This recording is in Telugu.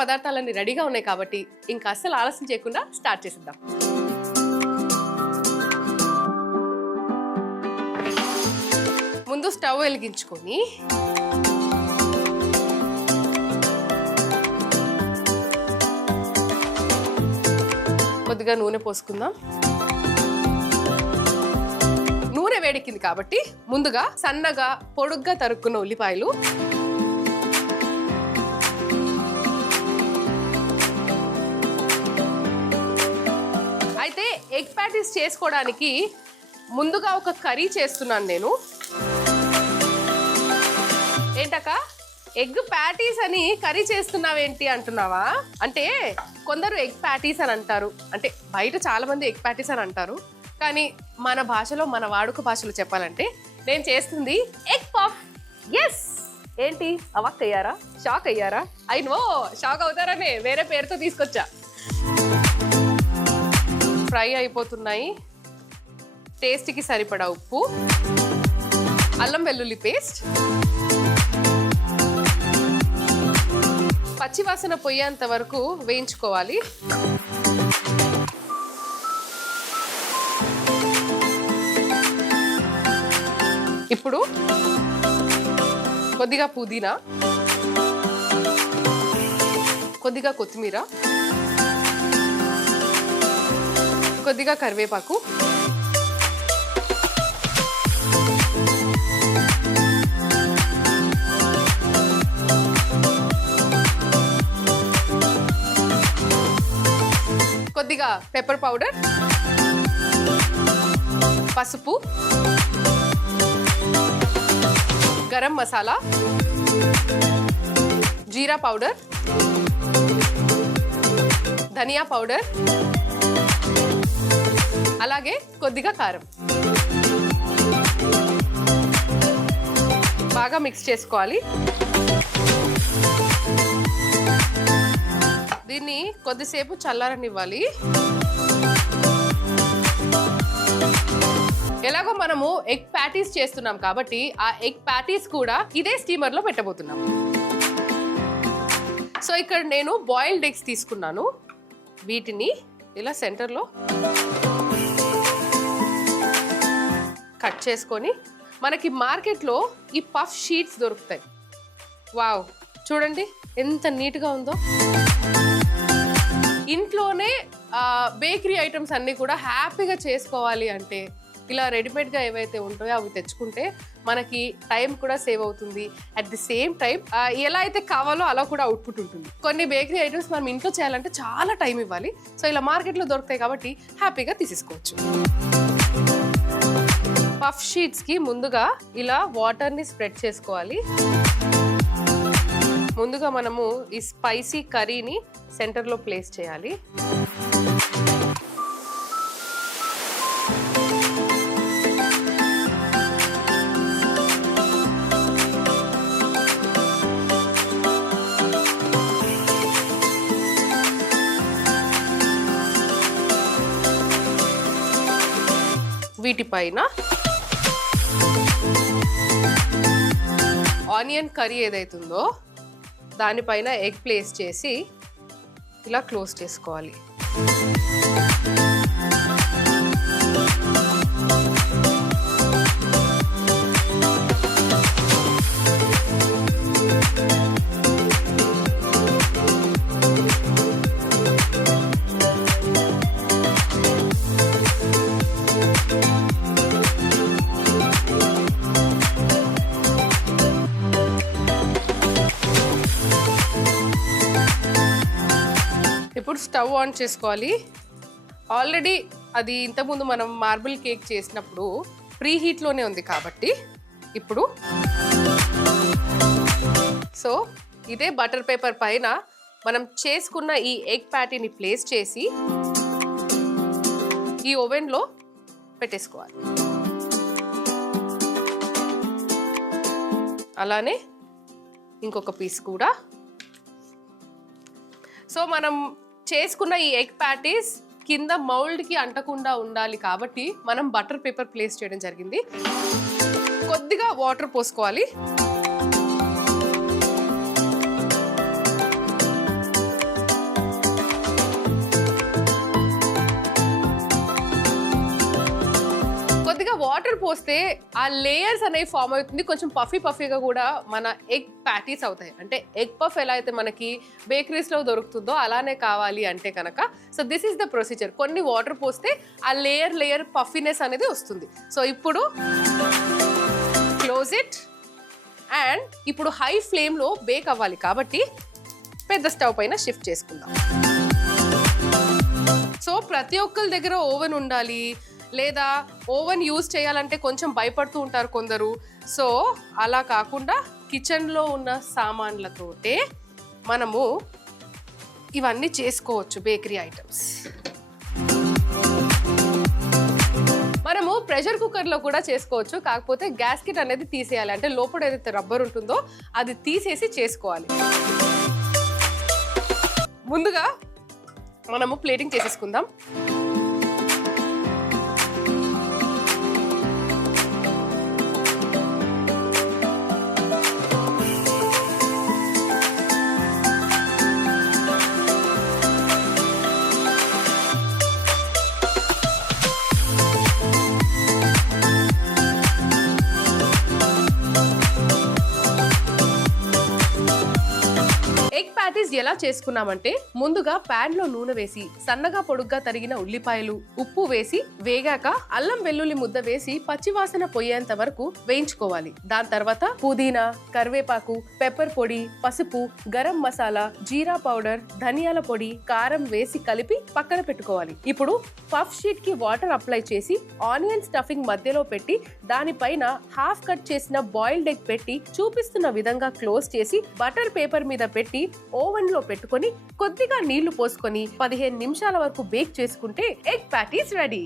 పదార్థాలన్నీ రెడీగా ఉన్నాయి కాబట్టి ఇంకా అస్సలు ఆలస్యం చేయకుండా స్టార్ట్ చేసేద్దాం. ముందు స్టవ్ వెలిగించుకొని కొద్దిగా నూనె పోసుకుందాం. నూనె వేడెక్కింది కాబట్టి ముందుగా సన్నగా పొడుగ్గా తరుక్కున్న ఉల్లిపాయలు, అయితే ఎగ్ ప్యాటీస్ చేసుకోవడానికి ముందుగా ఒక కర్రీ చేస్తున్నాను నేను. ఏంటక్క ఎగ్ ప్యాటీస్ అని కర్రీ చేస్తున్నావేంటి అంటున్నావా? అంటే కొందరు ఎగ్ ప్యాటీస్ అని అంటారు, అంటే బయట చాలా మంది ఎగ్ ప్యాటీస్ అని అంటారు, కానీ మన భాషలో మన వాడుక భాషలో చెప్పాలంటే నేను చేస్తుంది ఎగ్ పఫ్. ఎస్, ఏంటి అవాక్ అయ్యారా? షాక్ అయ్యారా? అయినో షాక్ అవుతారనే వేరే పేరుతో తీసుకొచ్చా. ఫ్రై అయిపోతున్నాయి. టేస్ట్కి సరిపడా ఉప్పు, అల్లం వెల్లుల్లి పేస్ట్, పచ్చివాసన పోయేంత వరకు వేయించుకోవాలి. ఇప్పుడు కొద్దిగా పుదీనా, కొద్దిగా కొత్తిమీర, కొద్దిగా కరివేపాకు, కొద్దిగా పెప్పర్ పౌడర్, పసుపు, గరం మసాలా, జీరా పౌడర్, ధనియా పౌడర్, అలాగే కొద్దిగా కారం. బాగా మిక్స్ చేసుకోవాలి. దీన్ని కొద్దిసేపు చల్లారనివ్వాలి. ఎలాగో మనము ఎగ్ ప్యాటీస్ చేస్తున్నాం కాబట్టి ఆ ఎగ్ ప్యాటీస్ కూడా ఇదే స్టీమర్ లో పెట్టబోతున్నాం. సో ఇక్కడ నేను బాయిల్డ్ ఎగ్స్ తీసుకున్నాను. వీటిని ఇలా సెంటర్లో కట్ చేసుకొని, మనకి మార్కెట్లో ఈ పఫ్ షీట్స్ దొరుకుతాయి. వావ్, చూడండి ఎంత నీట్గా ఉందో. ఇంట్లోనే బేకరీ ఐటమ్స్ అన్నీ కూడా హ్యాపీగా చేసుకోవాలి అంటే ఇలా రెడీమేడ్గా ఏవైతే ఉంటాయో అవి తెచ్చుకుంటే మనకి టైం కూడా సేవ్ అవుతుంది. అట్ ది సేమ్ టైం ఎలా అయితే కావాలో అలా కూడా అవుట్పుట్ ఉంటుంది. కొన్ని బేకరీ ఐటమ్స్ మనం ఇంట్లో చేయాలంటే చాలా టైం ఇవ్వాలి. సో ఇలా మార్కెట్లో దొరుకుతాయి కాబట్టి హ్యాపీగా తీసేసుకోవచ్చు. పఫ్ షీట్స్కి ముందుగా ఇలా వాటర్ని స్ప్రెడ్ చేసుకోవాలి. ముందుగా మనము ఈ స్పైసీ కర్రీని సెంటర్లో ప్లేస్ చేయాలి. వీటిపైన ఆనియన్ కర్రీ ఏదైతుందో దానిపైన ఎగ్ ప్లేస్ చేసి ఇలా క్లోజ్ చేసుకోవాలి. ఇప్పుడు స్టవ్ ఆన్ చేసుకోవాలి. ఆల్రెడీ అది ఇంతకుముందు మనం మార్బుల్ కేక్ చేసినప్పుడు ప్రీ హీట్లోనే ఉంది కాబట్టి ఇప్పుడు సో ఇదే బటర్ పేపర్ పైన మనం చేసుకున్న ఈ ఎగ్ ప్యాటీని ప్లేస్ చేసి ఈ ఓవెన్లో పెట్టేసుకోవాలి. అలానే ఇంకొక పీస్ కూడా. సో మనం చేసుకున్న ఈ ఎగ్ ప్యాటీస్ కింద మౌల్డ్కి అంటకుండా ఉండాలి కాబట్టి మనం బటర్ పేపర్ ప్లేస్ చేయడం జరిగింది. కొద్దిగా వాటర్ పోసుకోవాలి. పోస్తే ఆ లేయర్స్ అనేవి ఫామ్ అవుతుంది, కొంచెం పఫీగా కూడా మన ఎగ్ ప్యాటీస్ అవుతాయి. అంటే ఎగ్ పఫ్ ఎలా అయితే మనకి బేకరీస్లో దొరుకుతుందో అలానే కావాలి అంటే కనుక so this is the procedure. కొన్ని వాటర్ పోస్తే ఆ లేయర్ పఫీనెస్ అనేది వస్తుంది. సో ఇప్పుడు క్లోజ్ ఇట్. అండ్ ఇప్పుడు హై ఫ్లేమ్లో బేక్ అవ్వాలి కాబట్టి పెద్ద స్టవ్ పైన షిఫ్ట్ చేసుకుందాం. సో ప్రతి ఒక్కరి దగ్గర ఓవెన్ ఉండాలి, లేదా ఓవెన్ యూజ్ చేయాలంటే కొంచెం భయపడుతూ ఉంటారు కొందరు. సో అలా కాకుండా కిచెన్లో ఉన్న సామాన్లతోటే మనము ఇవన్నీ చేసుకోవచ్చు బేకరీ ఐటమ్స్. మనము ప్రెషర్ కుక్కర్లో కూడా చేసుకోవచ్చు, కాకపోతే గ్యాస్కెట్ అనేది తీసేయాలి. అంటే లోపల ఏదైతే రబ్బర్ ఉంటుందో అది తీసేసి చేసుకోవాలి. ముందుగా మనము ప్లేటింగ్ చేసేసుకుందాం. ఎలా చేసుకున్నామంటే ముందుగా ప్యాన్ లో నూనె వేసి సన్నగా పొడుగ్గా తరిగిన ఉల్లిపాయలు, ఉప్పు వేసి వేగాక అల్లం వెల్లుల్లి ముద్ద వేసి పచ్చివాసన పోయేంత వరకు వేయించుకోవాలి. దాని తర్వాత పుదీనా, కరివేపాకు, పెప్పర్ పొడి, పసుపు, గరం మసాలా, జీరా పౌడర్, ధనియాల పొడి, కారం వేసి కలిపి పక్కన పెట్టుకోవాలి. ఇప్పుడు పఫ్ షీట్ కి వాటర్ అప్లై చేసి ఆనియన్ స్టఫింగ్ మధ్యలో పెట్టి దానిపైన హాఫ్ కట్ చేసిన బాయిల్డ్ ఎగ్ పెట్టి చూపిస్తున్న విధంగా క్లోజ్ చేసి బటర్ పేపర్ మీద పెట్టి ఓవెన్ లో పెట్టుకొని కొద్దిగా నీళ్లు పోసుకొని 15 నిమిషాల వరకు బేక్ చేసుకుంటే ఎగ్ ప్యాటీస్ రెడీ.